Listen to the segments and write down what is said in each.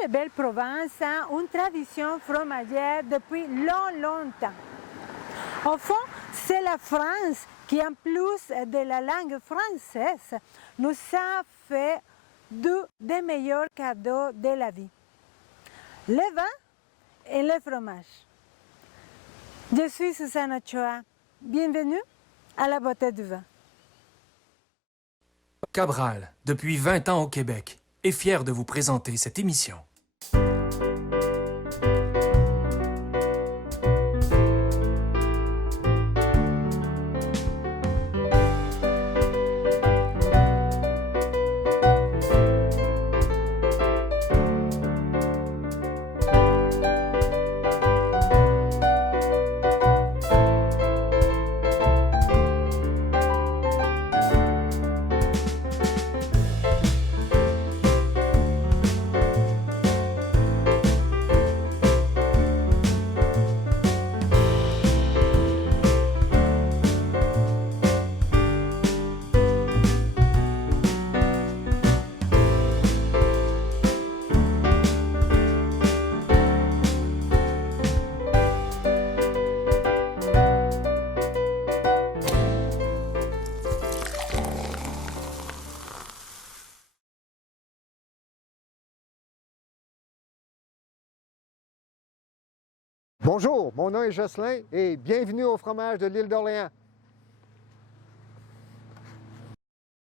Notre belle province a une tradition fromagère depuis longtemps. Au fond, c'est la France qui, en plus de la langue française, nous a fait deux des meilleurs cadeaux de la vie. Le vin et le fromage. Je suis Susana Ochoa. Bienvenue à la beauté du vin. Cabral, depuis 20 ans au Québec, est fier de vous présenter cette émission. Bonjour, mon nom est Jocelyn et bienvenue au fromage de l'île d'Orléans.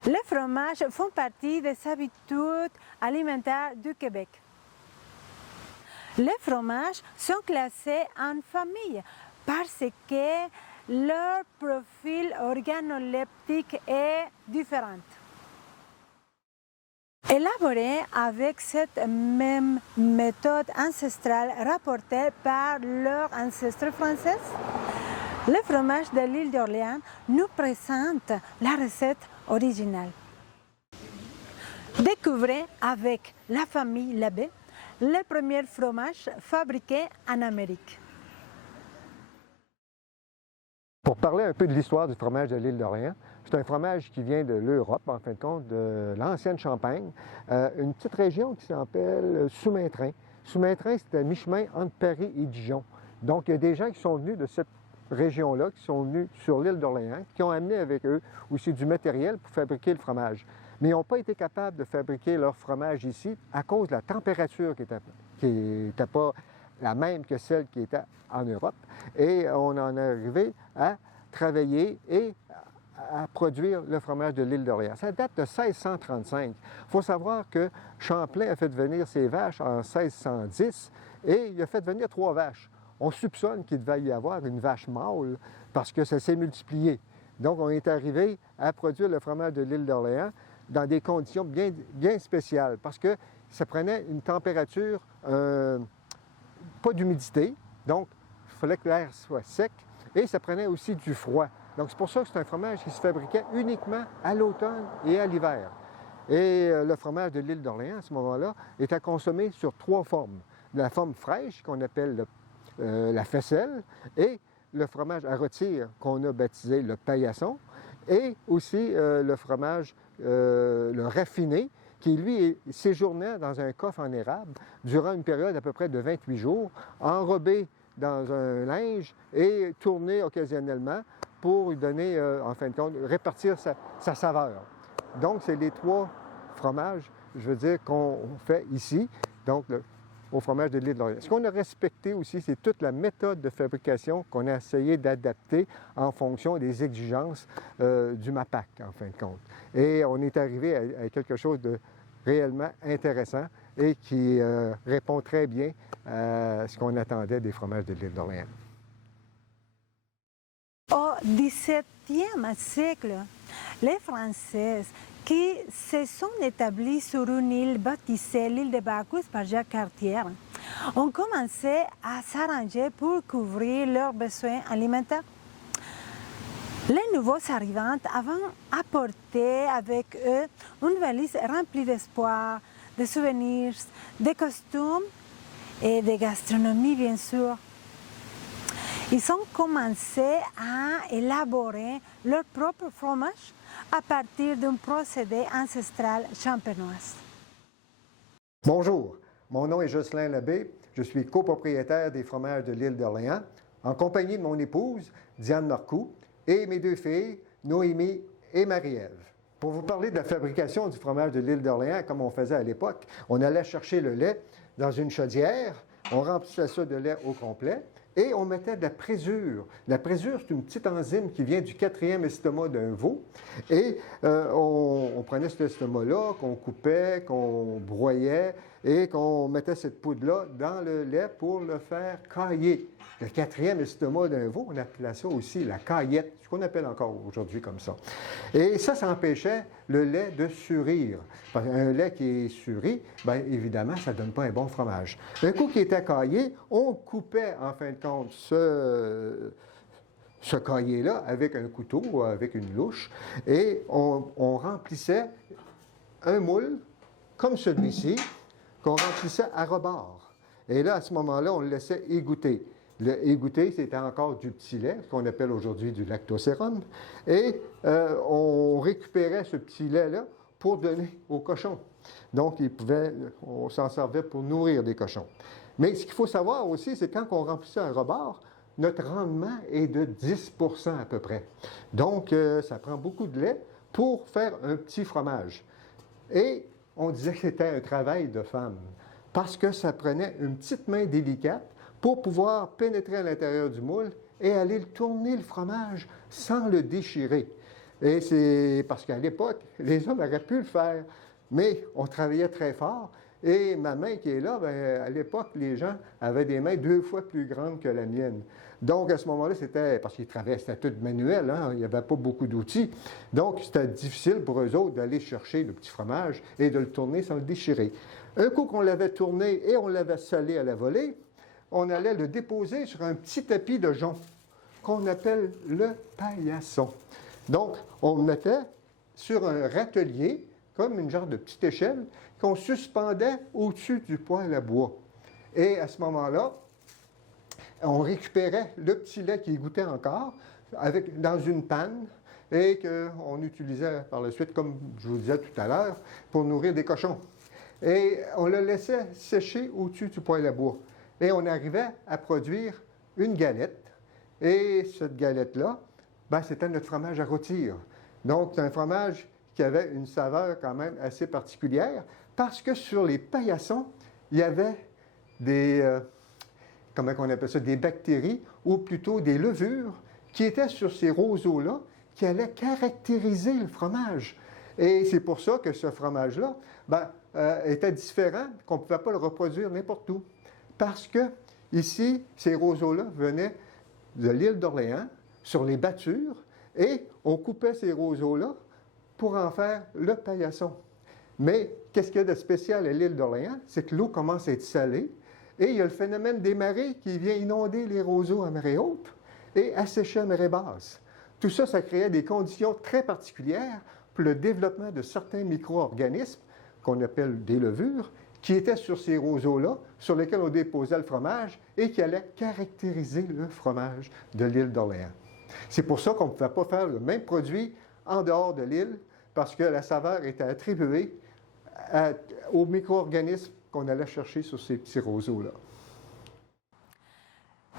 Les fromages font partie des habitudes alimentaires du Québec. Les fromages sont classés en famille parce que leur profil organoleptique est différent. Élaborés avec cette même méthode ancestrale rapportée par leurs ancêtres français, le fromage de l'île d'Orléans nous présente la recette originale. Découvrez avec la famille Labbé le premier fromage fabriqué en Amérique. Pour parler un peu de l'histoire du fromage de l'île d'Orléans, c'est un fromage qui vient de l'Europe, en fin de compte, de l'ancienne Champagne, une petite région qui s'appelle Soumaintrain. Soumaintrain, c'était à mi-chemin entre Paris et Dijon. Donc, il y a des gens qui sont venus de cette région-là, qui sont venus sur l'île d'Orléans, qui ont amené avec eux aussi du matériel pour fabriquer le fromage. Mais ils n'ont pas été capables de fabriquer leur fromage ici à cause de la température qui n'était pas la même que celle qui était en Europe. Et on en est arrivé à travailler et à produire le fromage de l'île d'Orléans. Ça date de 1635. Il faut savoir que Champlain a fait venir ses vaches en 1610 et il a fait venir 3 vaches. On soupçonne qu'il devait y avoir une vache mâle parce que ça s'est multiplié. Donc, on est arrivé à produire le fromage de l'île d'Orléans dans des conditions bien spéciales parce que ça prenait une température, pas d'humidité, donc il fallait que l'air soit sec et ça prenait aussi du froid. Donc, c'est pour ça que c'est un fromage qui se fabriquait uniquement à l'automne et à l'hiver. Et le fromage de l'île d'Orléans, à ce moment-là, était consommé sur 3 formes. La forme fraîche, qu'on appelle la faisselle, et le fromage à rôtir, qu'on a baptisé le paillasson, et aussi le fromage, le raffiné, qui, lui, séjournait dans un coffre en érable durant une période à peu près de 28 jours, enrobé dans un linge et tourné occasionnellement pour lui donner, en fin de compte, répartir sa saveur. Donc, c'est les 3 fromages, je veux dire, qu'on fait ici, donc au fromage de l'île d'Orléans. Ce qu'on a respecté aussi, c'est toute la méthode de fabrication qu'on a essayé d'adapter en fonction des exigences du MAPAC, en fin de compte. Et on est arrivé à quelque chose de réellement intéressant et qui répond très bien à ce qu'on attendait des fromages de l'île d'Orléans. Au XVIIe siècle, les Français qui se sont établis sur une île baptisée l'île de Bacchus par Jacques Cartier ont commencé à s'arranger pour couvrir leurs besoins alimentaires. Les nouveaux arrivants avaient apporté avec eux une valise remplie d'espoir, de souvenirs, de costumes et de gastronomie, bien sûr. Ils ont commencé à élaborer leur propre fromage à partir d'un procédé ancestral champenois. Bonjour, Mon nom est Jocelyn Labbé. Je suis copropriétaire des fromages de l'île d'Orléans, en compagnie de mon épouse, Diane Marcoux, et mes deux filles, Noémie et Marie-Ève. Pour vous parler de la fabrication du fromage de l'île d'Orléans, comme on faisait à l'époque, on allait chercher le lait dans une chaudière, on remplissait ça de lait au complet, et on mettait de la présure. La présure, c'est une petite enzyme qui vient du 4e estomac d'un veau. Et on prenait cet estomac-là, qu'on coupait, qu'on broyait, et qu'on mettait cette poudre-là dans le lait pour le faire cailler. Le 4e estomac d'un veau, on appelait ça aussi la caillette, ce qu'on appelle encore aujourd'hui comme ça. Et ça empêchait le lait de surir. Un lait qui est suri, bien évidemment, ça ne donne pas un bon fromage. Un coup qui était caillé, on coupait en fin de compte ce caillé-là avec un couteau ou avec une louche et on remplissait un moule comme celui-ci qu'on remplissait à rebord. Et là, à ce moment-là, on le laissait égoutter. Le égoutter, c'était encore du petit lait, ce qu'on appelle aujourd'hui du lactosérum. Et on récupérait ce petit lait-là pour donner aux cochons. Donc, on s'en servait pour nourrir des cochons. Mais ce qu'il faut savoir aussi, c'est quand on remplissait un rebord, notre rendement est de 10 % à peu près. Donc, ça prend beaucoup de lait pour faire un petit fromage. Et on disait que c'était un travail de femme, parce que ça prenait une petite main délicate pour pouvoir pénétrer à l'intérieur du moule et aller tourner le fromage sans le déchirer. Et c'est parce qu'à l'époque, les hommes auraient pu le faire, mais on travaillait très fort. Et ma main qui est là, bien, à l'époque, les gens avaient des mains 2 fois plus grandes que la mienne. Donc, à ce moment-là, c'était, parce qu'ils travaillaient, c'était tout manuel, hein, il n'y avait pas beaucoup d'outils. Donc, c'était difficile pour eux autres d'aller chercher le petit fromage et de le tourner sans le déchirer. Un coup qu'on l'avait tourné et on l'avait salé à la volée, on allait le déposer sur un petit tapis de jonc qu'on appelle le paillasson. Donc, on le mettait sur un râtelier, comme une genre de petite échelle, qu'on suspendait au-dessus du poêle à bois. Et à ce moment-là, on récupérait le petit lait qui goûtait encore dans une panne et qu'on utilisait par la suite, comme je vous disais tout à l'heure, pour nourrir des cochons. Et on le laissait sécher au-dessus du poêle à bois. Et on arrivait à produire une galette. Et cette galette-là, ben, c'était notre fromage à rôtir. Donc, c'est un fromage qui avait une saveur quand même assez particulière parce que sur les paillassons, il y avait comment on appelle ça, des bactéries ou plutôt des levures qui étaient sur ces roseaux-là qui allaient caractériser le fromage. Et c'est pour ça que ce fromage-là était différent, qu'on ne pouvait pas le reproduire n'importe où. Parce que ici, ces roseaux-là venaient de l'île d'Orléans, sur les battures, et on coupait ces roseaux-là pour en faire le paillasson. Mais qu'est-ce qu'il y a de spécial à l'île d'Orléans? C'est que l'eau commence à être salée, et il y a le phénomène des marées qui vient inonder les roseaux à marée haute et assécher à marée basse. Tout ça, ça créait des conditions très particulières pour le développement de certains micro-organismes qu'on appelle des levures, qui étaient sur ces roseaux-là, sur lesquels on déposait le fromage et qui allaient caractériser le fromage de l'île d'Orléans. C'est pour ça qu'on ne pouvait pas faire le même produit en dehors de l'île, parce que la saveur était attribuée aux micro-organismes qu'on allait chercher sur ces petits roseaux-là.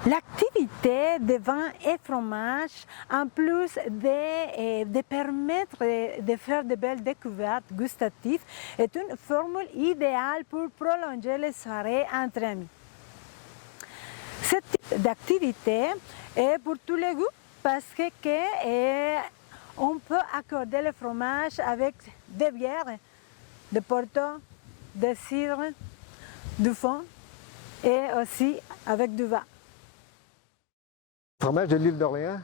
L'activité de vin et fromage, en plus de permettre de faire de belles découvertes gustatives, est une formule idéale pour prolonger les soirées entre amis. Cette type d'activité est pour tous les goûts parce qu'on peut accorder le fromage avec des bières, de porto, de cidre, du fond et aussi avec du vin. Le fromage de l'île d'Orléans,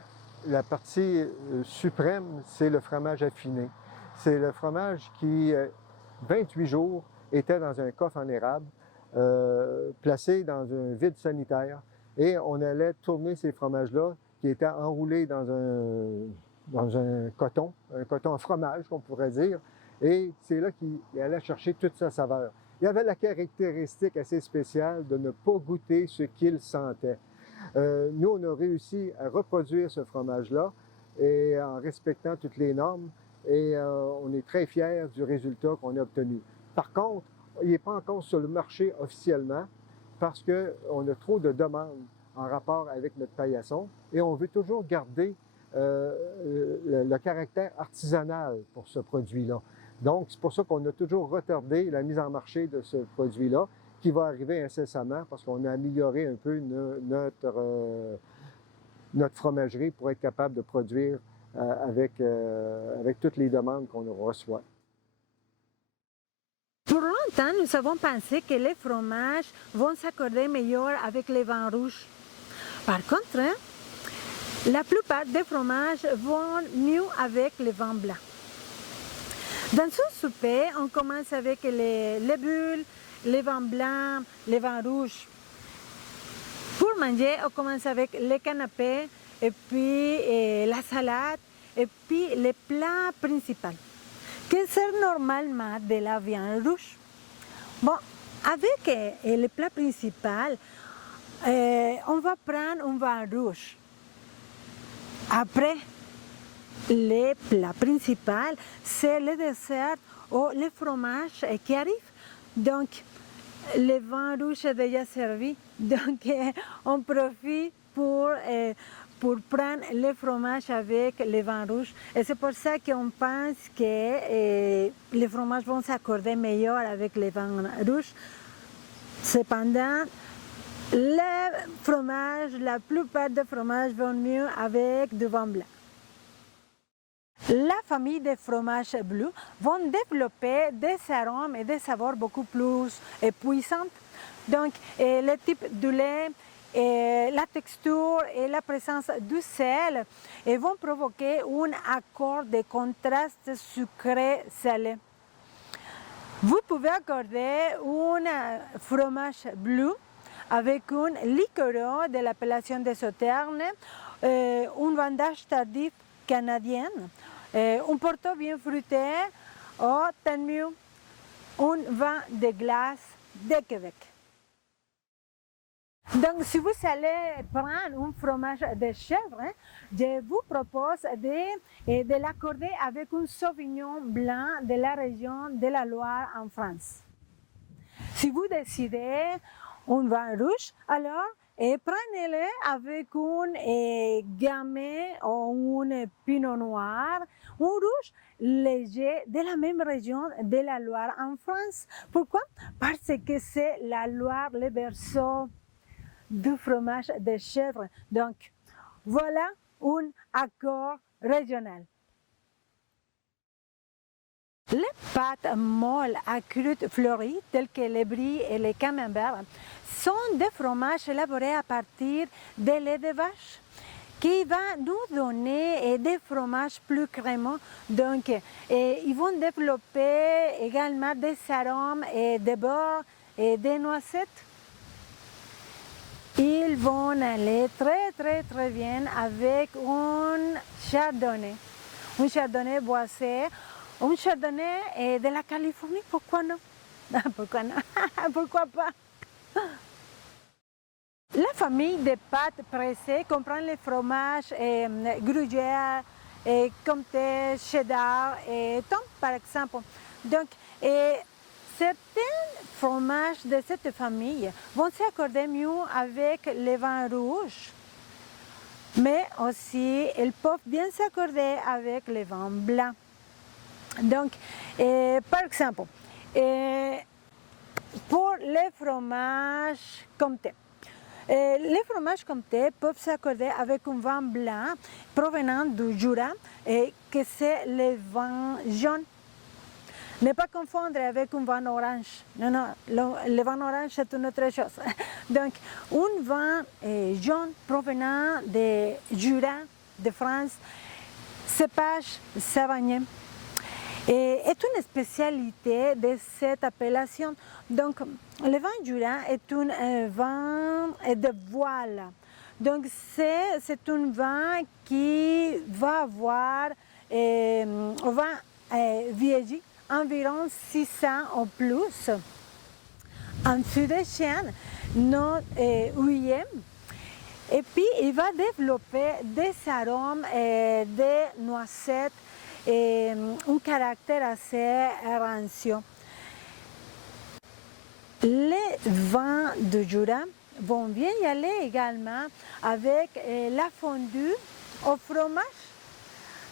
la partie suprême, c'est le fromage affiné. C'est le fromage qui, 28 jours, était dans un coffre en érable, placé dans un vide sanitaire. Et on allait tourner ces fromages-là qui étaient enroulés dans un coton en fromage, qu'on pourrait dire. Et c'est là qu'il allait chercher toute sa saveur. Il y avait la caractéristique assez spéciale de ne pas goûter ce qu'il sentait. Nous, on a réussi à reproduire ce fromage-là et en respectant toutes les normes et on est très fiers du résultat qu'on a obtenu. Par contre, il n'est pas encore sur le marché officiellement parce qu'on a trop de demandes en rapport avec notre paillasson et on veut toujours garder le caractère artisanal pour ce produit-là. Donc, c'est pour ça qu'on a toujours retardé la mise en marché de ce produit-là, qui va arriver incessamment parce qu'on a amélioré un peu notre fromagerie pour être capable de produire avec toutes les demandes qu'on reçoit. Pour longtemps, nous avons pensé que les fromages vont s'accorder mieux avec les vins rouges. Par contre, la plupart des fromages vont mieux avec les vins blancs. Dans ce souper, on commence avec les bulles, les vins blancs, les vins rouges. Pour manger, on commence avec les canapés, et puis la salade, et puis les plats principaux, que c'est normalement de la viande rouge. Bon, avec les plats principaux, on va prendre un vin rouge. Après, les plats principaux, c'est le dessert ou le fromage qui arrive. Donc, le vin rouge est déjà servi. Donc, on profite pour prendre le fromage avec le vin rouge. Et c'est pour ça qu'on pense que les fromages vont s'accorder mieux avec le vin rouge. Cependant, la plupart des fromages vont mieux avec du vin blanc. La famille des fromages bleus vont développer des arômes et des saveurs beaucoup plus puissants. Donc, le type de lait, la texture et la présence du sel vont provoquer un accord de contraste sucré-salé. Vous pouvez accorder un fromage bleu avec un liqueur de l'appellation des Sauternes, un vendange tardif canadien, un porto bien fruité, ou tant mieux, un vin de glace de Québec. Donc, si vous allez prendre un fromage de chèvre, je vous propose de l'accorder avec un Sauvignon blanc de la région de la Loire en France. Si vous décidez un vin rouge, alors prenez-le avec un gamay ou un pinot noir, un rouge léger de la même région de la Loire en France. Pourquoi? Parce que c'est la Loire, le berceau du fromage de chèvre. Donc, voilà un accord régional. Les pâtes molles à croûte fleurie, telles que les brie et les camembert, sont des fromages élaborés à partir de lait de vache, qui va nous donner des fromages plus crémeux. Donc, ils vont développer également des arômes de beurre et des noisettes. Ils vont aller très bien avec un chardonnay boisé, un chardonnay de la Californie, pourquoi non? Pourquoi non? Pourquoi pas? La famille des pâtes pressées comprend les fromages gruyère, comté, cheddar et thon, par exemple. Donc, certains fromages de cette famille vont s'accorder mieux avec les vins rouges, mais aussi ils peuvent bien s'accorder avec les vins blancs. Donc, par exemple, pour les fromages comté, les fromages comté peuvent s'accorder avec un vin blanc provenant du Jura, que c'est le vin jaune. Ne pas confondre avec un vin orange. Non, le vin orange c'est une autre chose. Donc, un vin jaune provenant de Jura, de France, cépage savagnin, est une spécialité de cette appellation. Donc, le vin Jura est un vin de voile. Donc, c'est un vin qui va avoir, vieilli environ 6 ans ou plus. En dessous des chênes, non huilles. Et puis, il va développer des arômes de noisettes et un caractère assez rancio. Les vins de Jura vont bien y aller également avec la fondue au fromage.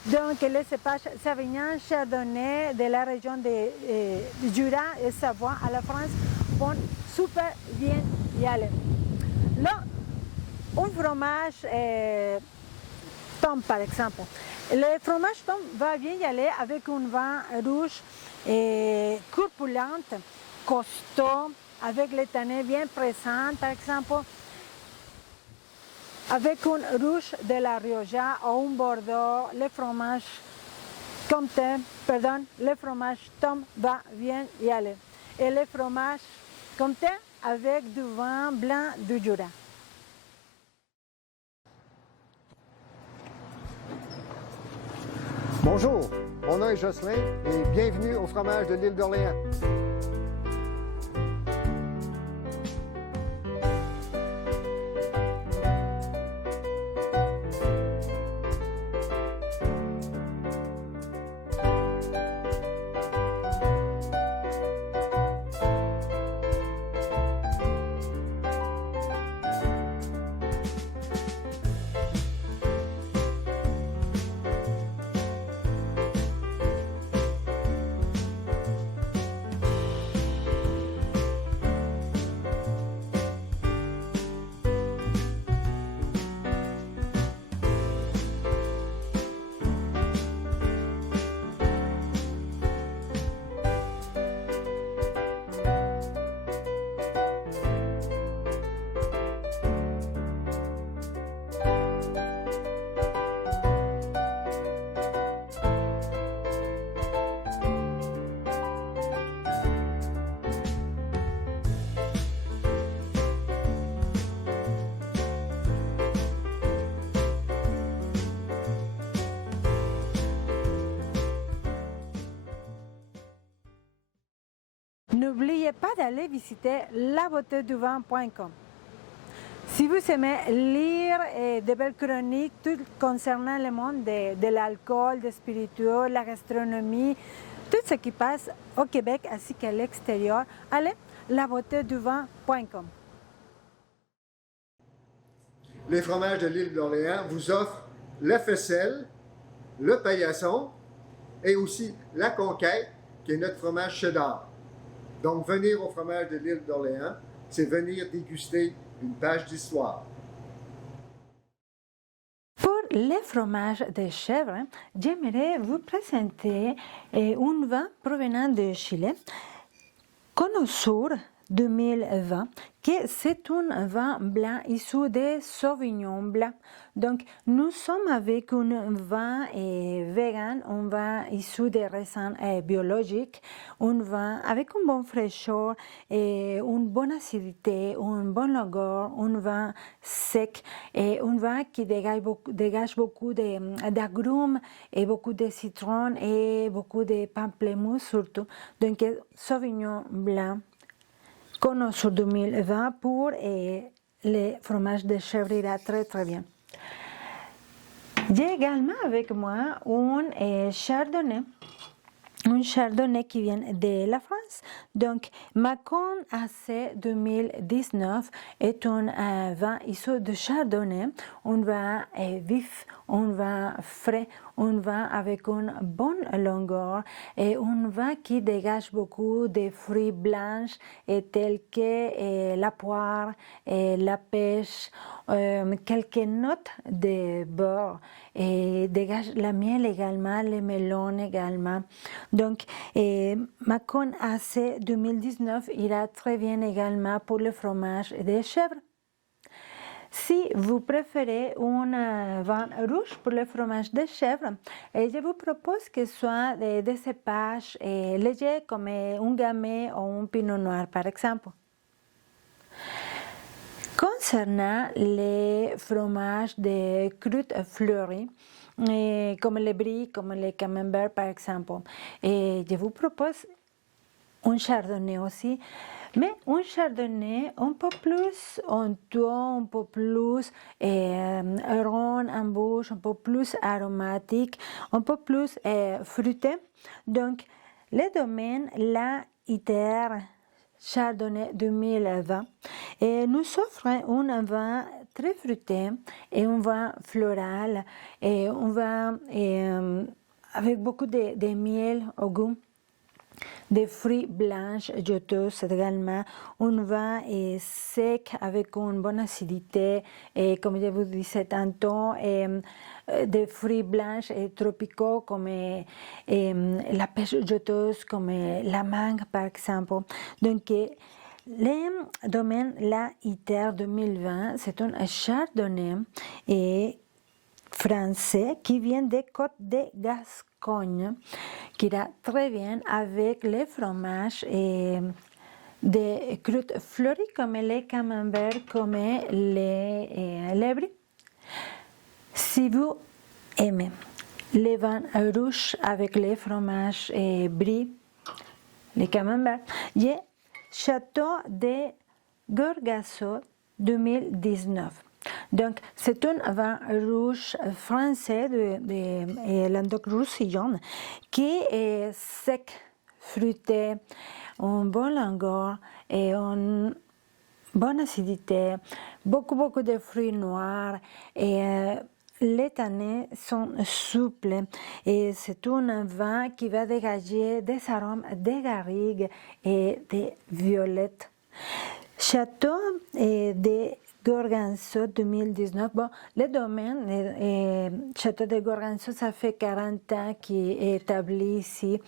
Donc les cépages Sauvignon, Chardonnay de la région de Jura et Savoie à la France vont super bien y aller. Là, un fromage Tom par exemple. Le fromage Tom va bien y aller avec un vin rouge corpulent, costaud, avec les tanins bien présents, par exemple, avec un rouge de la Rioja ou un Bordeaux, le fromage Comté, le fromage Tom va bien y aller. Et le fromage Comté avec du vin blanc du Jura. Bonjour, mon nom est Jocelyn et bienvenue au fromage de l'île d'Orléans. N'oubliez pas d'aller visiter labeauteduvin.com. Si vous aimez lire de belles chroniques tout concernant le monde de l'alcool, des spiritueux, la gastronomie, tout ce qui passe au Québec ainsi qu'à l'extérieur, allez labeauteduvin.com. Les fromages de l'île d'Orléans vous offrent le faisselle, le paillasson et aussi la conquête qui est notre fromage cheddar. Donc, venir au fromage de l'île d'Orléans, c'est venir déguster une page d'histoire. Pour les fromages de chèvre, j'aimerais vous présenter un vin provenant de Chili, Conosur 2020, qui c'est un vin blanc issu de Sauvignon blanc. Donc, nous sommes avec un vin vegan, un vin issu de raisins biologiques, un vin avec une bonne fraîcheur, une bonne acidité, une bonne longueur, un vin sec, et un vin qui dégage beaucoup d'agrumes et beaucoup de citron et beaucoup de pamplemousse surtout. Donc, Sauvignon blanc. Conosur 2020 pour les fromages de chèvre ira très très bien. J'ai également avec moi un chardonnay qui vient de la France. Donc, Macon AC 2019 est un vin issu de chardonnay, un vin vif, un vin frais, un vin avec une bonne longueur et un vin qui dégage beaucoup de fruits blancs tels que la poire, la pêche, quelques notes de beurre et dégage la miel également, les melons également. Donc, Macon AC 2019 ira très bien également pour le fromage de chèvre. Si vous préférez un vin rouge pour le fromage de chèvre, je vous propose que ce soit des cépages légers comme un gamay ou un pinot noir par exemple. Concernant les fromages de croûte fleurie, comme les brie, comme les camembert par exemple, je vous propose un chardonnay aussi, mais un chardonnay un peu plus en ton, un peu plus rond en bouche, un peu plus aromatique, un peu plus fruité. Donc, le domaine La Iter Chardonnay 2020 et nous offre un vin très fruité et un vin floral et un vin avec beaucoup de miel au goût, des fruits blancs juteuses également, un vin sec avec une bonne acidité et comme je vous disais tantôt, des fruits blancs et tropicaux comme la pêche juteuse, comme la mangue par exemple. Donc, le domaine La Iter 2020, c'est un chardonnay français qui vient des côtes de Gascogne, qui ira très bien avec les fromages des croûtes fleuries comme les camemberts, comme les brie. Si vous aimez les vins rouges avec les fromages brie, les camemberts, j'ai Château de Gorgasso 2019. Donc, c'est un vin rouge français de Languedoc-Roussillon qui est sec, fruité, un bon langueur et une bonne acidité, beaucoup de fruits noirs et les tanins sont souples et c'est un vin qui va dégager des arômes de garrigue et de violettes. Château de Gorganceau 2019. Bon, le domaine Château de Gorganceau, ça fait 40 ans qu'il est établi ici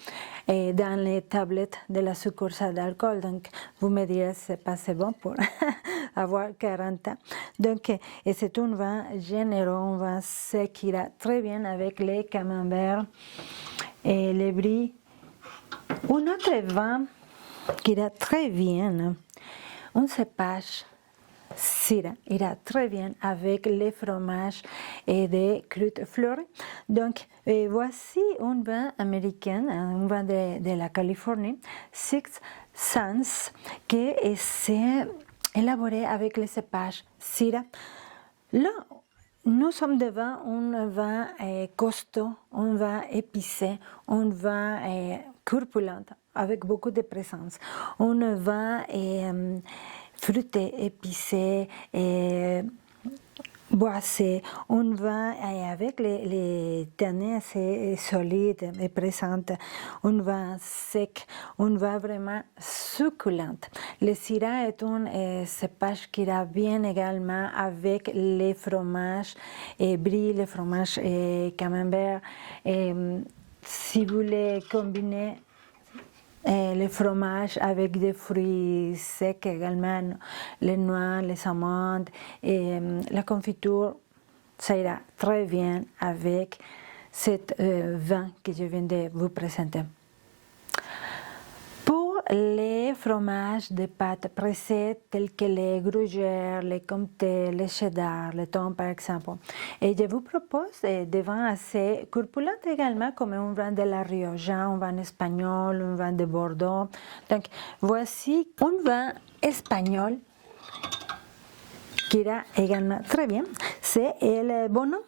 dans les tablettes de la succursale d'alcool. Donc, vous me direz, c'est bon pour avoir 40 ans. Donc, c'est un vin généreux, un vin sec qui ira très bien avec les camemberts et les brie. Un autre vin qui ira très bien, un cépage Syrah ira très bien avec les fromages et des croûtes fleuries. Donc, voici un vin américain, un vin de la Californie, Six Sense, qui est élaboré avec les cépages Syrah. Là, nous sommes devant un vin costaud, un vin épicé, un vin corpulent, avec beaucoup de présence, un vin fruité, épicé, boissé, un vin avec les tanins assez solides et présents, un vin sec, un vin vraiment succulent. Le Syrah est un cépage qui ira bien également avec les fromages brie, les fromages camembert. Si vous les combinez les fromages avec des fruits secs également, les noix, les amandes et la confiture, ça ira très bien avec cet vin que je viens de vous présenter. Pour les fromages de pâte pressés tels que les gruyères, les comtés, les cheddar, les thon par exemple, et je vous propose des vins assez corpulents également comme un vin de la Rioja, un vin espagnol, un vin de Bordeaux. Donc voici un vin espagnol qui ira également très bien, c'est el Bonhomme.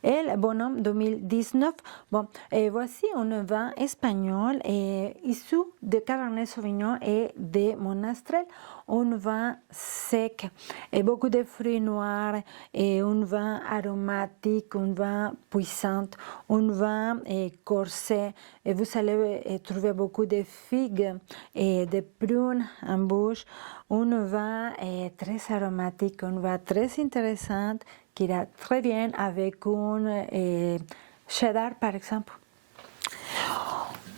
El Bonhomme 2019. Bon, voici un vin espagnol issu de Cabernet Sauvignon et de Monastrell, un vin sec et beaucoup de fruits noirs et un vin aromatique, un vin puissant, un vin corsé. Et vous allez trouver beaucoup de figues et de prunes en bouche, un vin très aromatique, un vin très intéressant qui ira très bien avec un cheddar par exemple.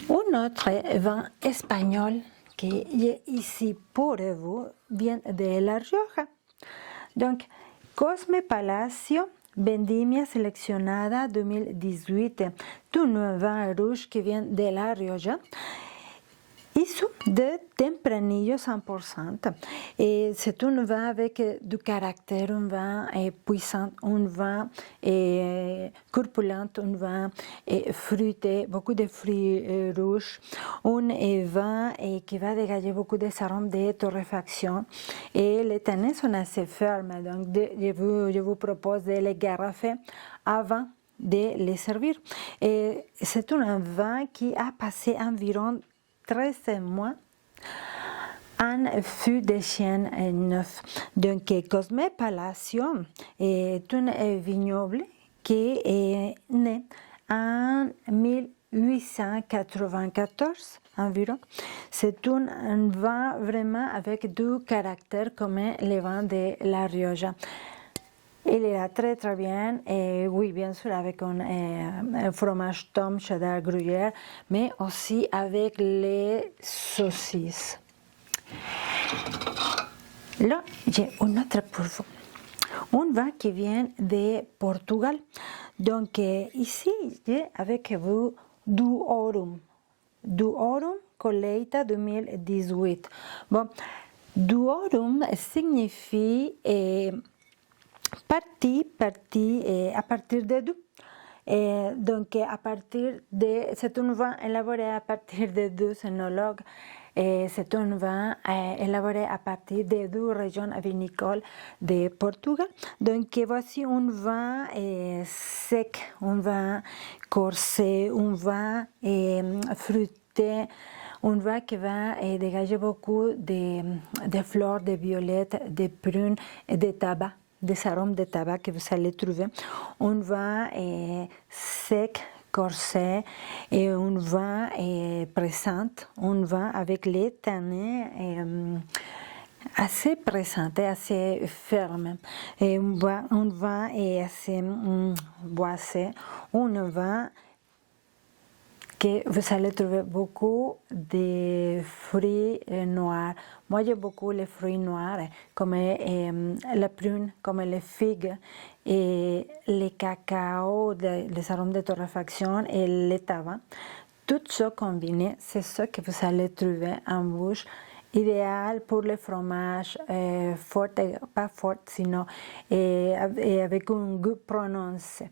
Un autre vin espagnol qui est ici pour vous vient de La Rioja. Donc, Cosme Palacio Vendimia Seleccionada 2018, un vin rouge qui vient de La Rioja, issu de Tempranillo 100%. Et c'est un vin avec du caractère, un vin puissant, un vin corpulent, un vin fruité, beaucoup de fruits rouges, un vin qui va dégager beaucoup de arômes de torréfaction. Et les tanins sont assez fermes, donc je vous propose de les garafer avant de les servir. Et c'est un vin qui a passé environ 13 mois un fût de chêne neuf. Donc, Cosme Palacio est un vignoble qui est né en 1894 environ. C'est un vin vraiment avec du caractère comme les vins de La Rioja. Il ira très très bien, et oui, bien sûr, avec un fromage Tom, cheddar, gruyère, mais aussi avec les saucisses. Là, j'ai un autre pour vous. Un vin qui vient de Portugal. Donc, ici, j'ai avec vous du Aurum. Du Aurum Colheita 2018. Bon, du Aurum signifie partie à partir de deux. Donc, c'est un vin élaboré à partir de deux œnologues. C'est un vin élaboré à partir de deux régions vinicoles de Portugal. Donc, voici un vin sec, un vin corsé, un vin fruité, un vin qui va dégager beaucoup de fleurs, de violettes, de prunes et de tabac, des arômes de tabac que vous allez trouver. Un vin sec, corsé, et un vin présent, un vin avec les tanins assez présents et assez fermes. Et un vin assez boisé, un vin que vous allez trouver beaucoup de fruits noirs. Moi, j'aime beaucoup les fruits noirs, comme la prune, comme les figues, et les cacao, les arômes de torréfaction et le tabac. Tout ça combiné, c'est ce que vous allez trouver en bouche, idéal pour le fromage fort, pas fort, sinon avec un goût prononcé.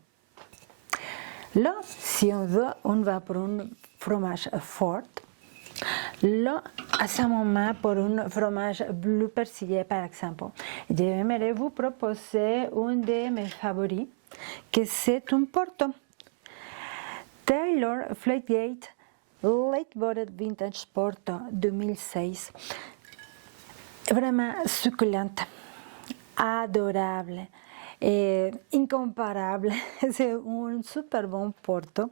Là, si on veut, on va pour un fromage fort. Là, à ce moment, pour un fromage bleu persillé, par exemple, j'aimerais vous proposer un de mes favoris, que c'est un Porto. Taylor Flategate Late Bottled Vintage Porto 2006. Vraiment succulente, adorable. Incomparable, c'est un super bon Porto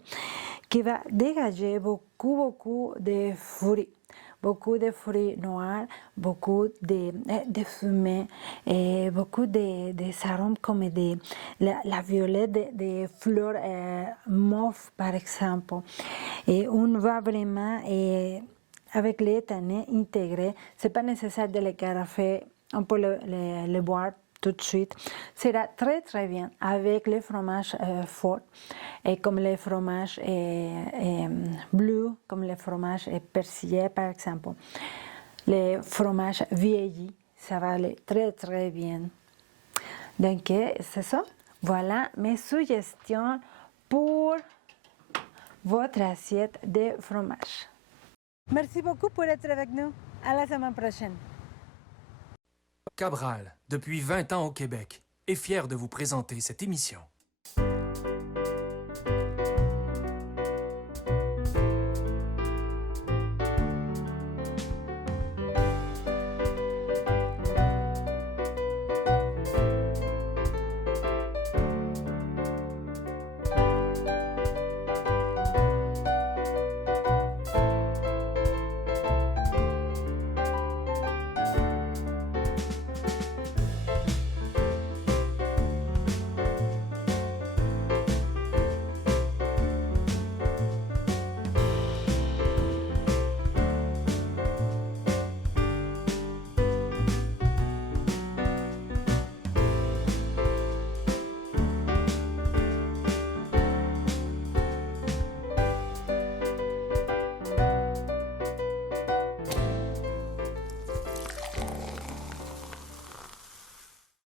qui va dégager beaucoup de fruits noirs, beaucoup de fumée, et beaucoup de arômes comme la violette, des fleurs mauves par exemple. Et on va vraiment avec les tanins intégrés, c'est pas nécessaire de les carafer, on peut le boire tout de suite. Sera très très bien avec les fromages forts, et comme les fromages bleus, comme les fromages persillés par exemple. Les fromages vieillis, ça va aller très très bien. Donc c'est ça. Voilà mes suggestions pour votre assiette de fromage. Merci beaucoup pour être avec nous. À la semaine prochaine. Cabral, depuis 20 ans au Québec, est fier de vous présenter cette émission.